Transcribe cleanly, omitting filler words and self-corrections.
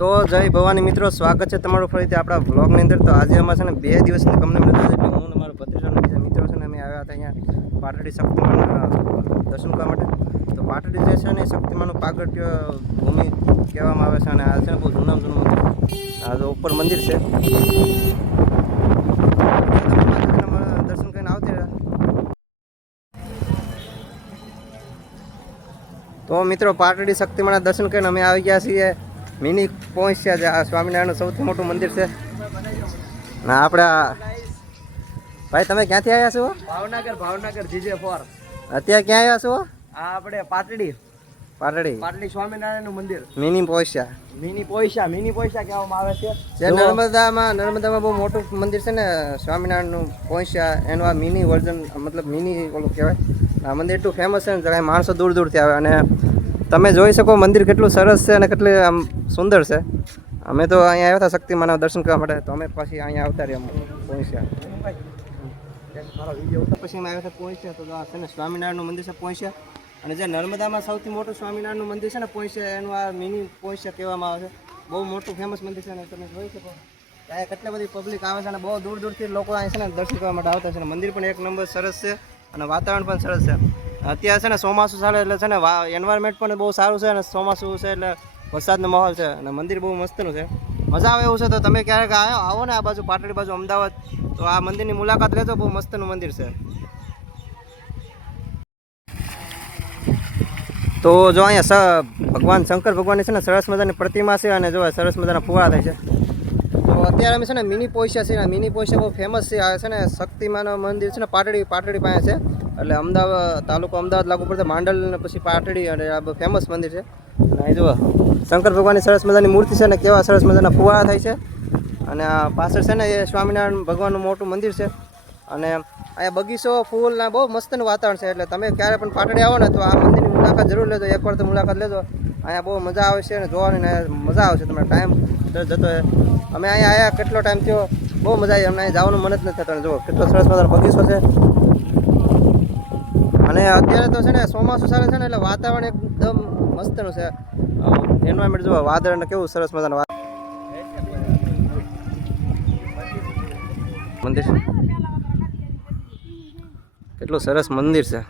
તો જય ભવાની મિત્રો, સ્વાગત છે તમારું ફરીથી આપણા વ્લોગની અંદર। તો આજે અમારે છે ને 2 દિવસની કંપની રજા છે, એટલે હું અને મારો ભત્રીજો અને બીજા મિત્રો છે ને અમે આવ્યા હતા અહીંયા પાટડી શક્તિમાના દર્શન કરવા માટે। તો પાટડી જે છે ને શક્તિમાનું પાગટ્ય ભૂમિ કહેવામાં આવે છે, અને આ છે ને બહુ જૂનું મંદિર। આ જો ઉપર મંદિર છે, દર્શન કરીને આવતી રહ્યા। તો મિત્રો પાટડી શક્તિમાના દર્શન કરીને અમે આવી ગયા છીએ મિની પહોંચ્યા છે। આ સ્વામિનારાયણનું સૌથી મોટું મંદિર છે ને આપણા ભાઈ તમે ક્યાંથી આવ્યા છો? ભાવનગર GJ4। અત્યારે ક્યાં આવ્યા છો? આ આપણે પાટડી સ્વામિનારાયણનું મંદિર મિની પહોંચ્યા। મિની પોઈશા કહેવામાં આવે છે। જે નર્મદામાં બહુ મોટું મંદિર છે ને સ્વામિનારાયણનું પહોંચ્યા, એનું આ મિની વર્ઝન, મતલબ મિની ઓલું કહેવાય। આ મંદિર એટલું ફેમસ છે ને જરા માણસો દૂર દૂરથી આવે, અને તમે જોઈ શકો મંદિર કેટલું સરસ છે અને કેટલી આમ સુંદર છે। અમે તો અહીંયા આવ્યા હતા શક્તિમાના દર્શન કરવા માટે, તો અમે પછી અહીંયા આવતા રહ્યા પહોંચ્યા। પછી અમે આવ્યા હતા પહોંચ્યા, તો આ છે ને સ્વામિનારાયણનું મંદિર છે પહોંચ્યા, અને જે નર્મદામાં સૌથી મોટું સ્વામિનારાયણનું મંદિર છે ને પહોંચ્યા, એનું આ મિની પહોંચ્યા કહેવામાં આવે છે। બહુ મોટું ફેમસ મંદિર છે, અને તમે જોઈ શકો અહીંયા કેટલી બધી પબ્લિક આવે છે, અને બહુ દૂર દૂરથી લોકો અહીં છે ને દર્શન કરવા માટે આવતા છે। મંદિર પણ એક નંબર સરસ છે, અને વાતાવરણ પણ સરસ છે। અત્યારે છે ને ચોમાસું ચાલે એટલે છે ને એન્વાયરમેન્ટ પણ બહુ સારું છે, અને ચોમાસું છે એટલે વરસાદનો માહોલ છે, અને મંદિર બહુ મસ્તનું છે, મજા આવે એવું છે। તો તમે ક્યારેક આવો ને આ બાજુ પાટડી બાજુ અમદાવાદ, તો આ મંદિરની મુલાકાત લેજો, બહુ મસ્તનું મંદિર છે। તો જો અહીંયા ભગવાન શંકર ભગવાનની છે ને સરસ મજાની પ્રતિમા છે, અને જો સરસ મજાના ફુવારા થાય છે। તો અત્યારે અમે છે ને મિની પોઈશા છે, મિની પોઈશા બહુ ફેમસ છે। આ છે ને શક્તિમાનું મંદિર છે ને પાટડી પાસે છે, એટલે અમદાવાદ તાલુકો અમદાવાદ લાગુ પડશે, માંડલ ને પછી પાટડી, અને આ બહુ ફેમસ મંદિર છે। અને અહીં જુઓ શંકર ભગવાનની સરસ મજાની મૂર્તિ છે, ને કેવા સરસ મજાના ફુવારા થાય છે, અને આ પાછળ છે ને એ સ્વામિનારાયણ ભગવાનનું મોટું મંદિર છે, અને અહીંયા બગીચો ફૂલના બહુ મસ્તનું વાતાવરણ છે। એટલે તમે ક્યારે પણ પાટડી આવો ને તો આ મંદિરની મુલાકાત જરૂર લેજો, એકવાર તો મુલાકાત લેજો। અહીંયા બહુ મજા આવે છે, અને જોવાની મજા આવશે, તમારે ટાઈમ જતો હોય। અમે અહીંયા આવ્યા કેટલો ટાઈમ થયો, બહુ મજા આવી, અમને અહીં જવાનું મન જ નથી થતું। જુઓ કેટલો સરસ મજાનો બગીચો છે, અને અત્યારે તો છે ને ચોમાસું ચાલે છે ને એટલે વાતાવરણ એકદમ મસ્તનું છે। એન્વાયરમેન્ટ જુઓ, વાદળ ને કેવું સરસ મજાનું મંદિર, કેટલું સરસ મંદિર છે।